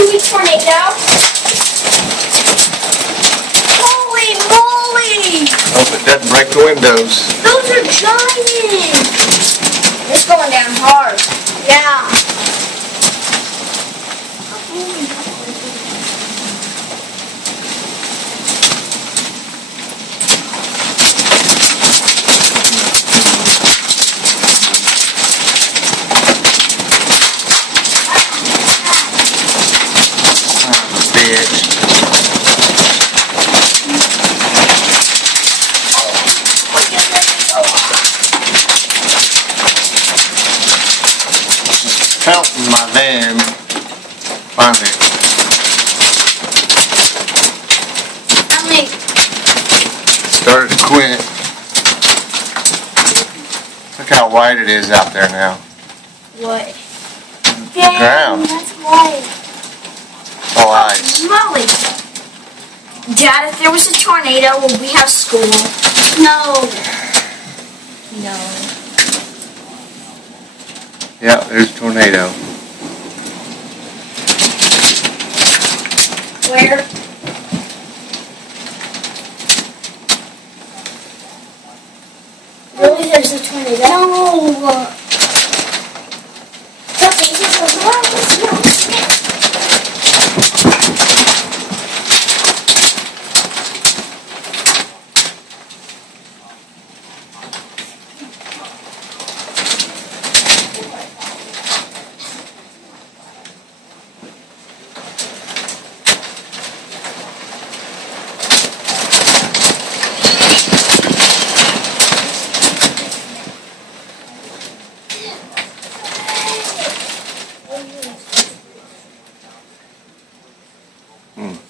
Do we tornado? Holy moly! Hope it doesn't break the windows. Those are giant! It's going down hard. Yeah. Helping my van finally. Started to quit. Look how white it is out there now. What? The ground. That's white. All ice. Molly. Dad, if there was a tornado, would we have school? No. No. Yeah, there's a tornado. Where? Really, there's a tornado? No. Hmm.